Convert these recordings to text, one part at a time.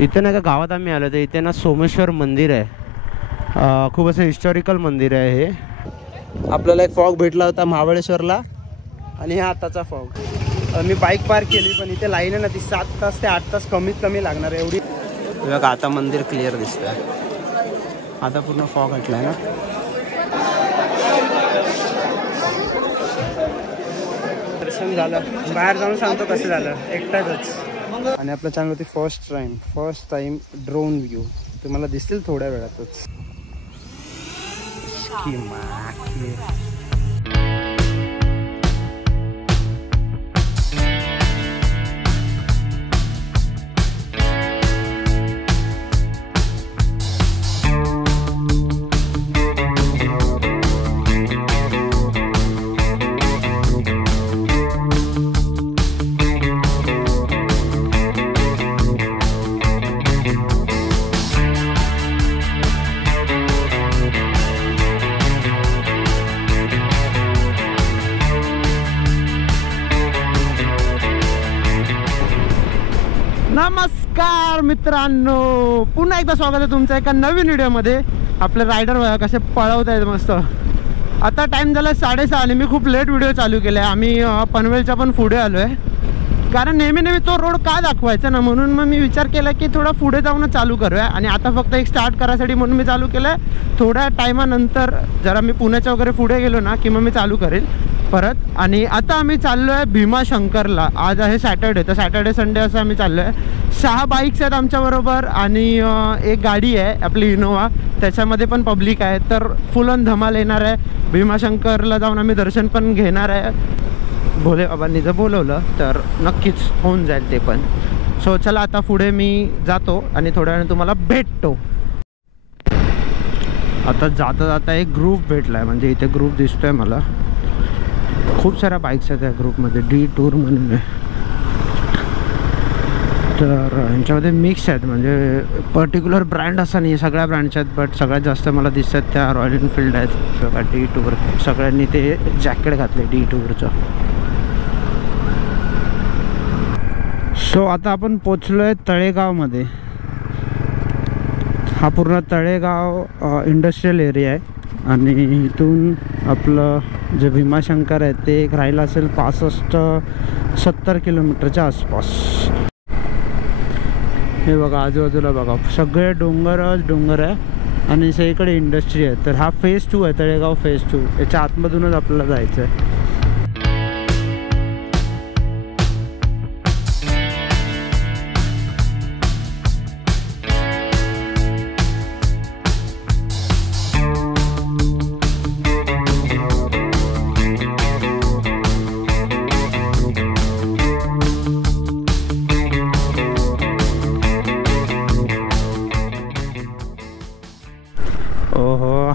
इथे नाही का गावात आम्ही आलो तर इथे ना सोमेश्वर मंदिर आहे, खूप असं हिस्टॉरिकल मंदिर आहे हे. आपल्याला एक फॉग भेटला होता महाबळेश्वरला आणि हा आताचा फॉग. मी बाईक पार्क केली पण इथे लाईन आहे ना ती 7 तास ते 8 तास कमीत कमी लागणार आहे एवढी. बघा आता मंदिर क्लिअर दिसतंय, आता पूर्ण फॉग हटलाय ना. दर्शन झालं, बाहेर जाऊन सांगतो कसं झालं एकटाच. आणि आपल्या चॅनलवरती फर्स्ट टाइम ड्रोन व्ह्यू तुम्हाला दिसतील थोड्या वेळातच. नमस्कार मित्रांनो, पुन्हा एकदा स्वागत आहे तुमचं एका नवीन व्हिडिओमध्ये. आपले रायडर बघा कसे पळवत आहेत मस्त. आता टाइम झाला 6:30 आणि मी खूप लेट व्हिडिओ चालू केला आहे. आम्ही पनवेलच्या पण पुढे आलो आहे, कारण नेहमी तो रोड का दाखवायचा ना, म्हणून मग मी विचार केला की थोडा पुढे जाऊन चालू करूया. आणि आता फक्त एक स्टार्ट करायसाठी म्हणून मी चालू केलं आहे. थोड्या टायमानंतर जरा मी पुण्याच्या वगैरे पुढे गेलो ना की मग मी चालू करेल परत. आणि आता आम्ही चाललो आहे भीमाशंकरला. आज आहे सॅटर्डे, तर सॅटर्डे संडे असं आम्ही चाललो आहे. 6 बाईक्स आहेत आमच्याबरोबर आणि एक गाडी आहे आपली इनोवा, त्याच्यामध्ये पण पब्लिक आहे. तर फुल ऑन धमाल येणार आहे. भीमाशंकरला जाऊन आम्ही दर्शन पण घेणार आहे. भोले बाबांनी जर बोलवलं तर नक्कीच होऊन जाईल ते पण. सो चला आता पुढे मी जातो आणि थोड्या वेळाने तुम्हाला भेटतो. आता जाता जाता एक ग्रुप भेटला आहे, म्हणजे इथे ग्रुप दिसतोय मला. खूप साऱ्या बाईक्स आहेत त्या ग्रुपमध्ये, डी टूर म्हणून आहे. तर यांच्यामध्ये मिक्स आहेत, म्हणजे पर्टिक्युलर ब्रँड असं नाही, सगळ्या ब्रँडच्या आहेत. बट सगळ्यात जास्त मला दिसतात त्या रॉयल एनफिल्ड आहेत बघा. डी टूर सगळ्यांनी ते जॅकेट घातले डी टूरचं. सो आता आपण पोचलो आहे तळेगावमध्ये. हा पूर्ण तळेगाव इंडस्ट्रियल एरिया आहे. आणि इथून आपलं जे भीमाशंकर आहे ते एक राहिलं असेल 65-70 किलोमीटरच्या आसपास. हे बघा आजूबाजूला बघा सगळे डोंगरच डोंगर आहे आणि सगळीकडे इंडस्ट्री आहे. तर हा फेज 2 आहे, तळेगाव फेज 2. याच्या आतमधूनच आपल्याला जायचं आहे. ओहो,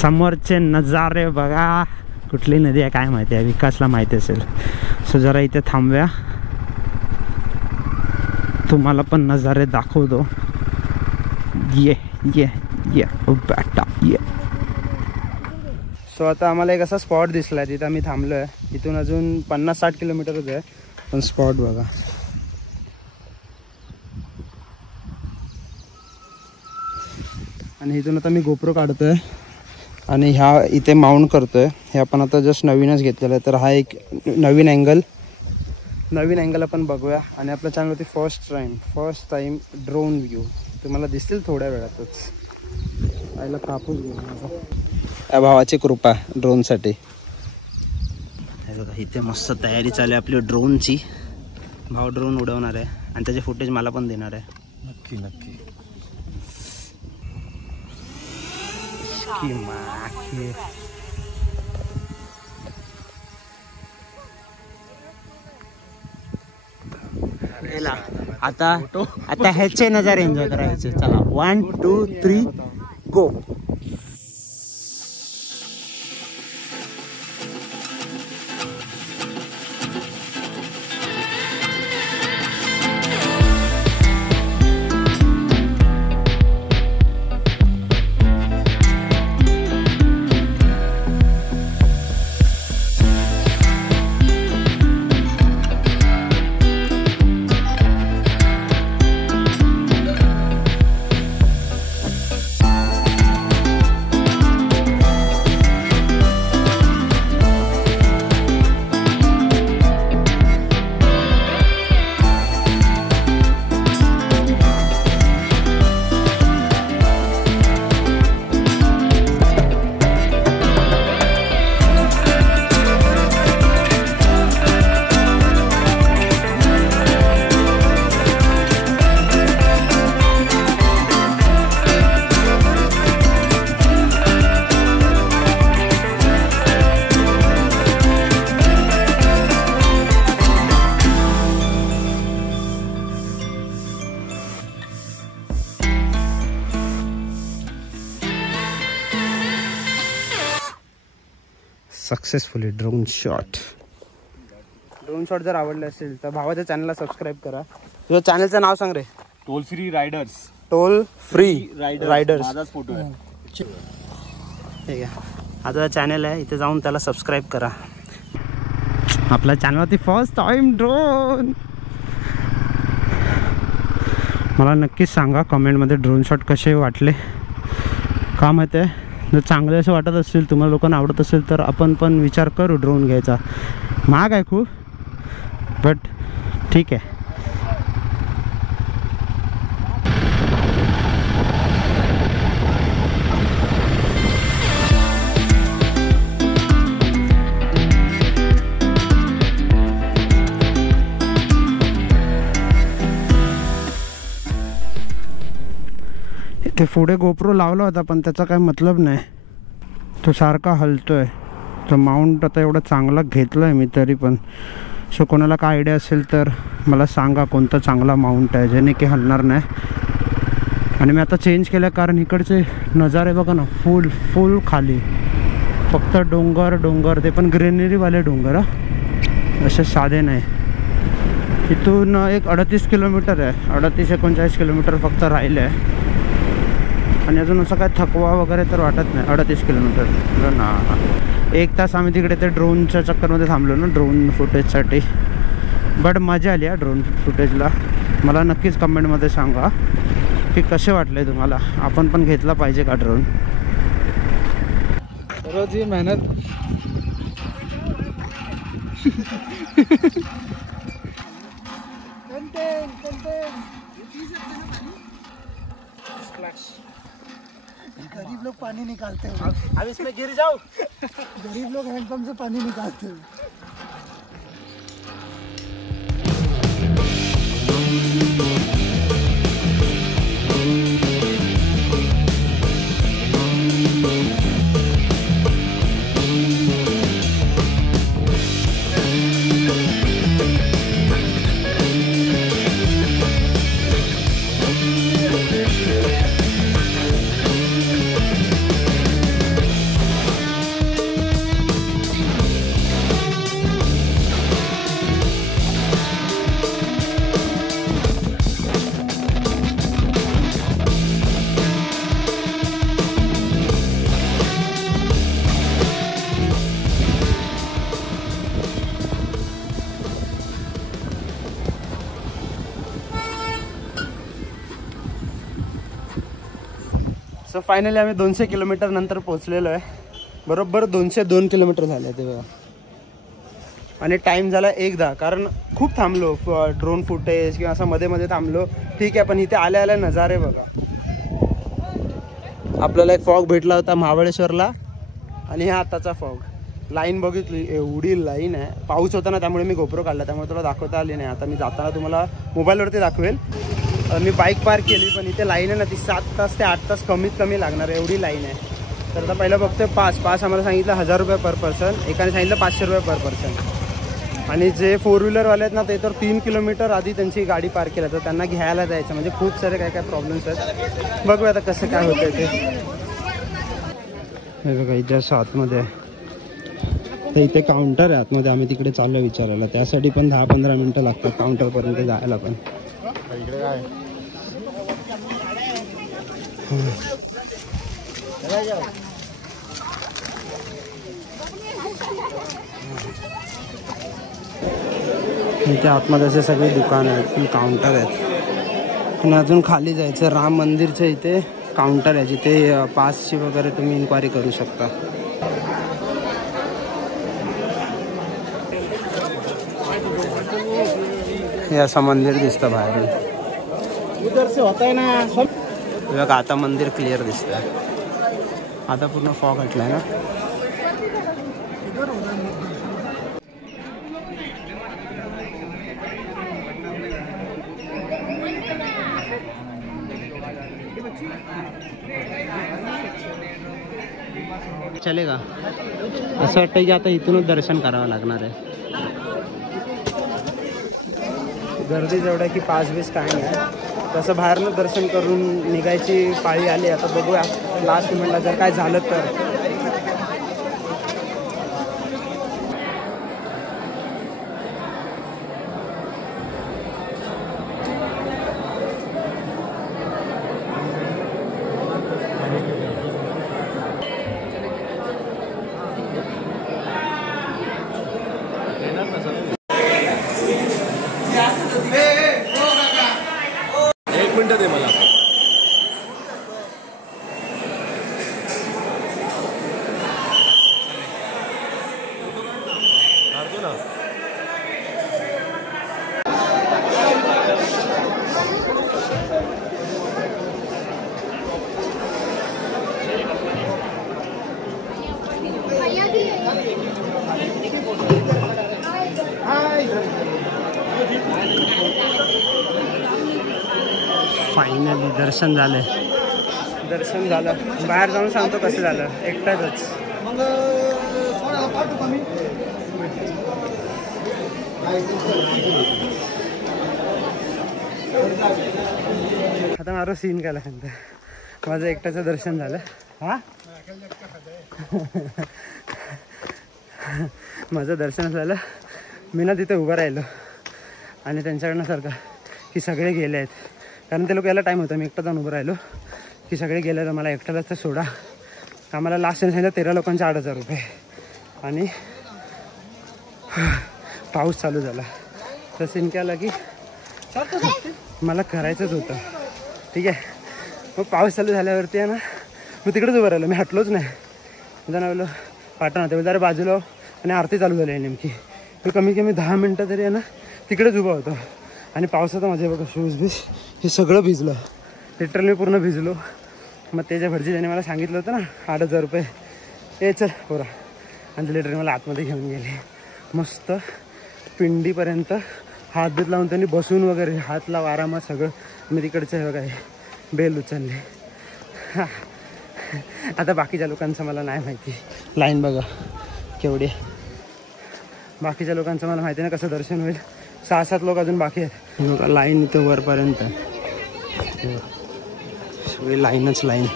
समोरचे नजारे बघा. कुठली नदी आहे काय माहिती आहे, विकासला माहिती असेल. सो जरा इथे थांबूया, तुम्हाला पण नजारे दाखवतो. ये ये ये बेटा ये. सो आता आम्हाला एक असा स्पॉट दिसला आहे, तिथं आम्ही थांबलो आहे. इथून अजून 50-60 किलोमीटरच आहे, पण स्पॉट बघा. आणि इथून आता मी गोप्रो काढतोय आणि ह्या इथे माउंट करतोय. हे आपण आता जस्ट नवीनच घेतलेलं आहे, तर हा एक नवीन अँगल आपण बघूया. आणि आपल्या चॅनलवरती फर्स्ट टाइम ड्रोन व्ह्यू तुम्हाला दिसतील थोड्या वेळातच. आईला कापूस घेऊ माझा, या भावाची कृपा ड्रोनसाठी. हे बघा इथे मस्त तयारी चालू आहे आपली ड्रोनची. भाव ड्रोन उडवणार आहे आणि त्याचे फुटेज मला पण देणार आहे. नक्की नक्की. आता ह्याचे नजारे एन्जॉय करायचे. चला 1 2 3 गो. सक्सेसफुली ड्रोन शॉट जर आवडले असेल तर भावाच्या चॅनलला सबस्क्राईब करा. तुझ्या चॅनलचं नाव सांग रे. Toll free riders. Toll free riders माझाच फोटो आहे. ठीक आहे. आता चॅनल आहे इथे जाऊन त्याला सबस्क्राईब करा. आपल्या चॅनलवरती फर्स्ट टाइम ड्रोन. मला नक्कीच सांगा कमेंटमध्ये ड्रोन शॉट कसे वाटले. का माहिती आहे, जर चांगले असं वाटत असेल तुम्हाला लोकांना आवडत असेल तर आपण पण विचार करू ड्रोन घ्यायचा. महाग आहे खूप बट ठीक आहे. ते पुढे गोप्रो लावला होता पण त्याचा काही मतलब नाही. तो सारखा हलतोय. तो माउंट आता एवढा चांगला घेतला आहे मी तरी पण. सो कोणाला काय आयडिया असेल तर मला सांगा कोणता चांगला माउंट आहे जेणे की हलणार नाही. आणि मी आता चेंज केलं कारण इकडचे नजारे बघा ना, फुल खाली फक्त डोंगर ते पण ग्रीनरीवाले डोंगर. असे साधे नाही. इथून एक 38 किलोमीटर आहे. 38-39 किलोमीटर फक्त राहिले आहे. आणि अजून असं काय थकवा वगैरे तर वाटत नाही. 38 किलोमीटर ना. 1 तास आम्ही तिकडे ते ड्रोनच्या चक्करमध्ये थांबलो ना, ड्रोन फुटेजसाठी. बट मजा आली आहे ड्रोन फुटेजला. मला नक्कीच कमेंटमध्ये सांगा की कसे वाटले तुम्हाला. आपण पण घेतला पाहिजे का ड्रोन. रोज ही मेहनत. गरीब लोग पानी निकालते हैं. अब इसमें गिर जाओ. गरीब लोग हैंडपंप से पानी निकालते हैं. सो फायनली आम्ही 200 किलोमीटर नंतर पोहोचलेलो आहे. बरोबर 202 किलोमीटर झाले तेव्हा. आणि टाईम झाला 1:10. कारण खूप थांबलो ड्रोन फुटेज किंवा असं मध्ये थांबलो. ठीक आहे पण इथे आल्या नजारे बघा. आपल्याला एक फॉग भेटला होता महाबळेश्वरला आणि हा आताचा फॉग. लाईन बघितली एवढी लाईन आहे. पाऊस होता ना त्यामुळे मी गोप्रो काढला त्यामुळे तुला दाखवता आली नाही. आता मी जाताना तुम्हाला मोबाईलवरती दाखवेल. मी बाईक पार्क केली पण इथे लाईन आहे ना ती 7 तास ते 8 तास कमीत कमी लागणार आहे एवढी लाईन आहे. तर आता पहिलं बघतोय पास आम्हाला सांगितलं 1000 रुपये पर पर्सन. एकाने सांगितलं 500 रुपये पर पर्सन. आणि जे 4 व्हीलरवाले आहेत ना ते तर 3 किलोमीटर आधी त्यांची गाडी पार्क केली तर त्यांना घ्यायला जायचं. म्हणजे खूप सारे काय प्रॉब्लेम्स आहेत. बघूया आता कसं काय होतं ते. हे बघा इथे आतमध्ये तर इथे काउंटर आहे आतमध्ये. आम्ही तिकडे चाललो विचारायला. त्यासाठी पण 10-15 मिनटं लागतात काउंटरपर्यंत जायला पण. इथे आतमध्ये असे सगळे दुकान आहेत, काउंटर आहेत. आणि अजून खाली जायचं राम मंदिरच्या इथे काउंटर आहे जिथे पासची वगैरे तुम्ही इन्क्वायरी करू शकता. हे असं मंदिर दिसतं बाहेरून. बघा आता मंदिर क्लिअर दिसतंय. आता पूर्ण फॉग हटलाय ना. चलेगा. असं वाटतं की आता इथूनच दर्शन करावं लागणार आहे. गर्दी जेवढ्या की 5-20 काय नाही. तसं बाहेरनं दर्शन करून निघायची पाळी आली. आता बघूया लास्ट मोमेंटला जर काय झालं तर. मिनिटं दे मला. काढतो ना. फायनली दर्शन झालं. बाहेर जाऊन सांगतो कसं झालं. एकटाच. मग कोणाला पाठवू का मी? आता माझं सीन केला माझं एकट्याचं दर्शन झालं. हा माझं दर्शन झालं. मी ना तिथे उभं राहिलो आणि त्यांच्याकडनं सारखं की सगळे गेले आहेत, कारण ते लोक यायला टाईम होता. मी एकटा जाऊन उभं राहिलो की सगळे गेले तर मला एकट्यालाच तर सोडा. आम्हाला लास्ट सांगितलं 13 लोकांचे 8,000 रुपये आणि पाऊस चालू झाला. तर सीन काय आला की मला करायचंच होतं. ठीक आहे, मग पाऊस चालू झाल्यावरती आहे ना मी तिकडेच उभं राहिलो. मी हटलोच नाही. त्यांना बोललो पाठवणार ते जरा बाजूला आणि आरती चालू झाली आहे नेमकी. मी कमी कमी 10 मिनटं तरी आहे ना तिकडेच उभा होतो आणि पावसाचं माझे बघा शूज बीज हे सगळं भिजलं. लिटरली मी पूर्ण भिजलो. मग ते जे भटजी त्यांनी मला सांगितलं होतं ना 8,000 रुपये हे चल पोरा, आणि लिटरली मला आतमध्ये घेऊन गेले. मस्त पिंडीपर्यंत हात बीत लावून त्यांनी बसून वगैरे हात लाव आरामात सगळं. मी तिकडचं हे बघा बेल उचलले. आता बाकीच्या लोकांचं मला नाही माहिती. लाईन बघा केवढी. बाकीच्या लोकांचं मला माहिती नाही कसं दर्शन होईल. 6-7 लोक अजून बाकी आहेत. बघा लाईन इथं वरपर्यंत सगळी लाईनच लाईन.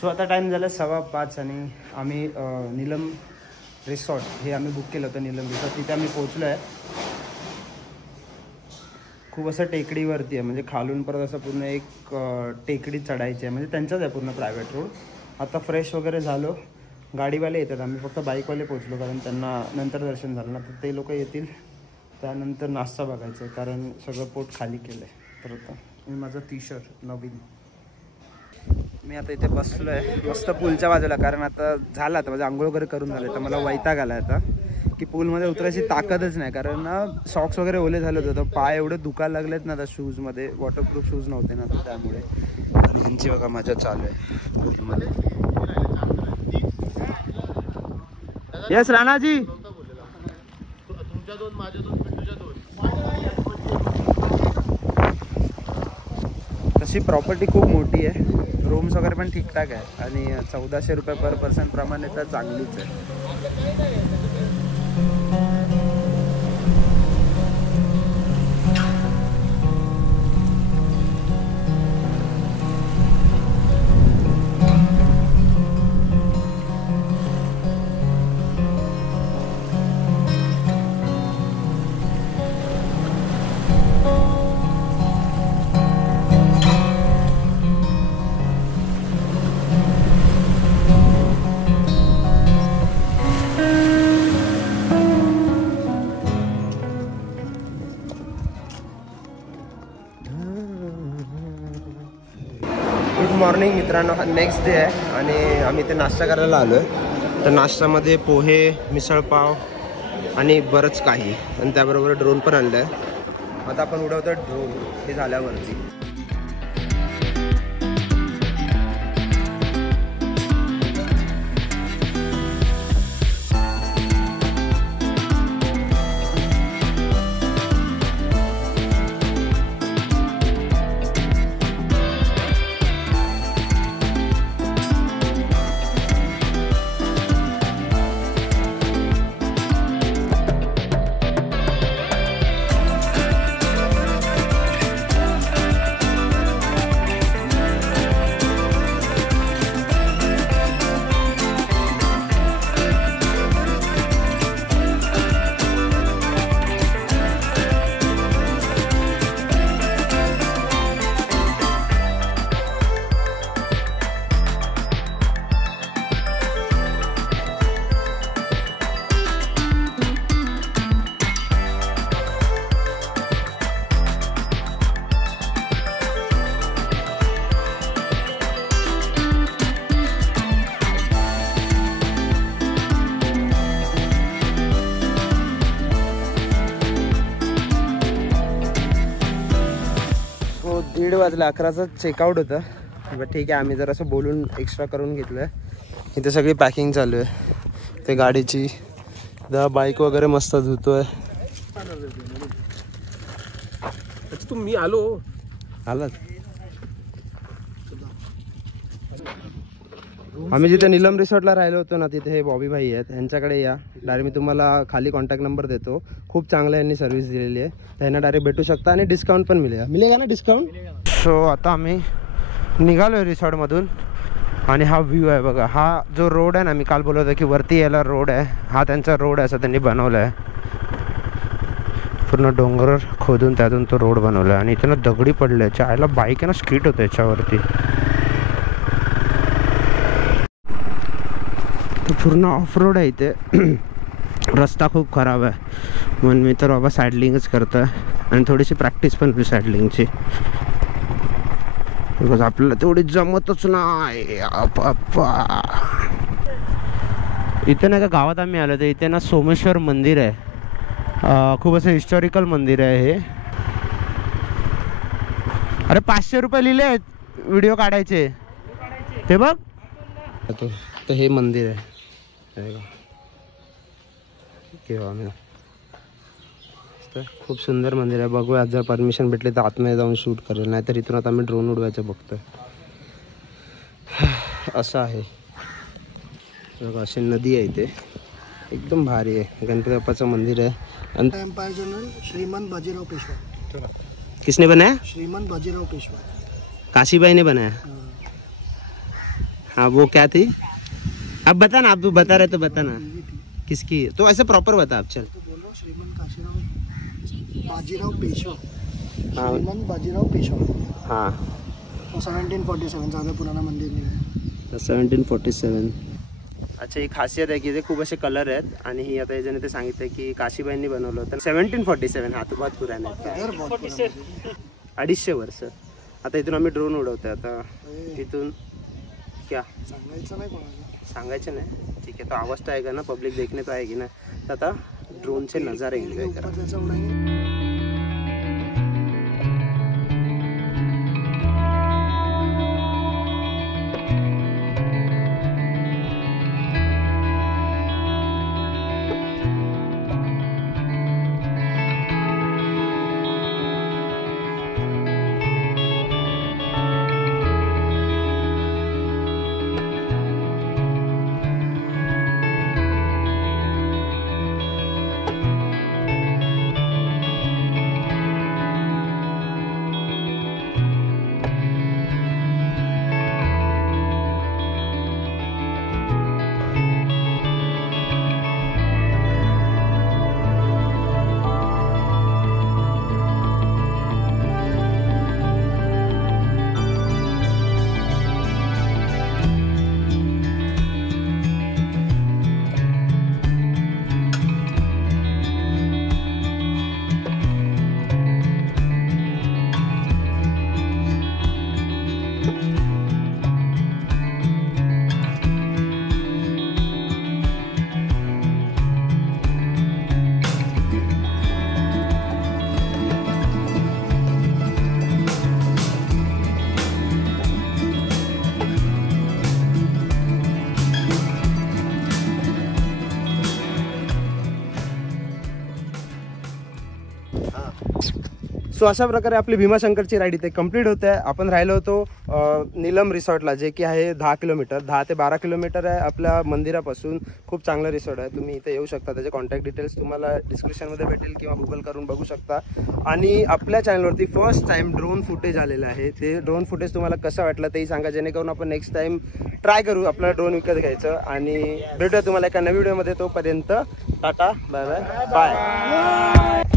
सो आता टाईम झाला 5:15 आणि आम्ही नीलम रिसॉर्ट हे आम्ही बुक केलं होतं. नीलम रिसॉर्ट तिथे आम्ही पोचलो आहे. खूप असं टेकडीवरती आहे, म्हणजे खालून परत असं पूर्ण एक टेकडी चढायची आहे. म्हणजे त्यांचाच आहे पूर्ण प्रायव्हेट रोड. आता फ्रेश वगैरे झालो, गाडीवाले येतात. आम्ही फक्त बाईकवाले पोचलो कारण त्यांना नंतर दर्शन झालं ना, तर ते लोक येतील. त्यानंतर नाश्ता बघायचं आहे कारण सगळं पोट खाली केलं आहे. तर आता मी माझं टी-शर्ट नवीन. मी आता इथे बसलो आहे मस्त पूलच्या बाजूला, कारण आता झालं आता माझं आंघोळ वगैरे करून झालं. तर मला वैताग आला आता की पूलमध्ये उतरायची ताकदच नाही, कारण ना सॉक्स वगैरे ओले झाले होते. तर पाय एवढे दुखायला लागलेत ना आता शूजमध्ये. वॉटरप्रूफ शूज नव्हते ना तर त्यामुळे. आणि ह्यांची बघा मजा चालू आहे पूलमध्ये. येस राणाजी. तशी प्रॉपर्टी खूप मोठी आहे. रूम्स वगैरे पण ठीकठाक आहे आणि 1400 रुपये पर पर्सन प्रमाणे तर चांगलीच आहे. गुड मॉर्निंग मित्रांनो. हा नेक्स्ट डे आहे आणि आम्ही इथे नाश्ता करायला आलो आहे. तर नाश्त्यामध्ये पोहे, मिसळपाव आणि बरंच काही, आणि त्याबरोबर ड्रोन पण आणलं आहे. आता आपण उडवतो ड्रोन हे झाल्यावरती. 1:30 वाजले, 11चं चेकआउट होतं. बट ठीक आहे, आम्ही जर असं बोलून एक्स्ट्रा करून घेतलं. इथे सगळी पॅकिंग चालू आहे. ते गाडीची बाईक वगैरे मस्त धुतोय. मी आलो आलात. आम्ही जिथे नीलम रिसॉर्टला राहिलो होतो ना, तिथे हे बॉबी भाई आहेत. यांच्याकडे या डायरेक्ट, मी तुम्हाला खाली कॉन्टॅक्ट नंबर देतो. खूप चांगलं यांनी सर्व्हिस दिलेली आहे. त्यांना डायरेक्ट भेटू शकता आणि डिस्काउंट पण मिळेगा ना डिस्काउंट. सो आता आम्ही निघालो रिसॉर्टमधून आणि हा व्ह्यू आहे बघा. हा जो रोड आहे ना, मी काल बोलत होतो की वरती यायला रोड आहे, हा त्यांचा रोड आहे. असं त्यांनी बनवला आहे. पूर्ण डोंगर खोदून त्यातून तो रोड बनवला आहे. आणि इथं ना दगडी पडले, चायला बाईक आहे ना स्किट होतं याच्यावरती. पूर्ण ऑफ रोड आहे इथे. रस्ता खूप खराब आहे, म्हणून मी तर बाबा सायडलिंगच करतो आहे. आणि थोडीशी प्रॅक्टिस पण होती सायडलिंगची, बिकॉज आपल्याला तेवढी जमतच नाही. इथे नाही का गावात आम्ही आलो तर इथे ना सोमेश्वर मंदिर आहे. खूप असं हिस्टॉरिकल मंदिर आहे हे. अरे 500 रुपये लिहिले आहेत व्हिडिओ काढायचे. ते बघ, तर हे मंदिर आहे. खूप सुंदर मंदिर आहे. बघूया जर परमिशन भेटली तर आतमध्ये जाऊन शूट करेल, नाहीतर इथून आता आम्ही ड्रोन उडवायचं बघतोय. असं आहे बघा, अशी नदी आहे इथे, एकदम भारी आहे. गणपती बाप्पाचं मंदिर आहे. एम्पायर जनरल श्रीमंत बाजीराव पेशवा. किसने बनाया? श्रीमंत बाजीराव पेशवा. काशीबाई ने बनाया. हाँ वो क्या थी? अब बता ना, आप बता रहे तो बता ना किसकी. तो ऐसे प्रॉपर बता आप. चल तो बोल रहा हूँ श्रीमंत बाजीराव पेशवा. श्रीमंत बाजीराव पेशवा. हाँ, 1747 ज़्यादा पुराना मंदिर नहीं है. 1747. अच्छा, ही खासियत आहे की ते खूप असे कलर आहेत. आणि ही आता याच्याने ते सांगितलं की काशीबाईंनी बनवलं होतं 1747. हा तो बहुत पुराना आहे, 250 वर्ष. आता इथून आम्ही ड्रोन उडवतोय. आता इथून क्या सांगायचं नाही कोणाला, सांगायचं नाही. ठीक आहे, तो आवाज तो आएगा ना, पब्लिक देखने तो आएगी ना. तर आता ड्रोनचे नजारे एन्जॉय करा. सो अशा प्रकारे आपली भीमाशंकरची राईड इथे कंप्लीट होते आहे. आपण राहिलो होतो नीलम रिसॉर्टला, जे की आहे 10 किलोमीटर, 10 ते 12 किलोमीटर आहे आपल्या मंदिरापासून. खूप चांगलं रिसॉर्ट आहे, तुम्ही इथे येऊ शकता. त्याचे कॉन्टॅक्ट डिटेल्स तुम्हाला डिस्क्रिप्शनमध्ये भेटेल किंवा गुगल करून बघू शकता. आणि आपल्या चॅनलवरती फर्स्ट टाइम ड्रोन फुटेज आलेलं आहे. ते ड्रोन फुटेज तुम्हाला कसं वाटलं तेही सांगा, जेणेकरून आपण नेक्स्ट टाइम ट्राय करू आपला ड्रोन विकत घ्यायचं. आणि भेटूया तुम्हाला एका नवीन व्हिडिओमध्ये. तोपर्यंत टाटा, बाय बाय बाय.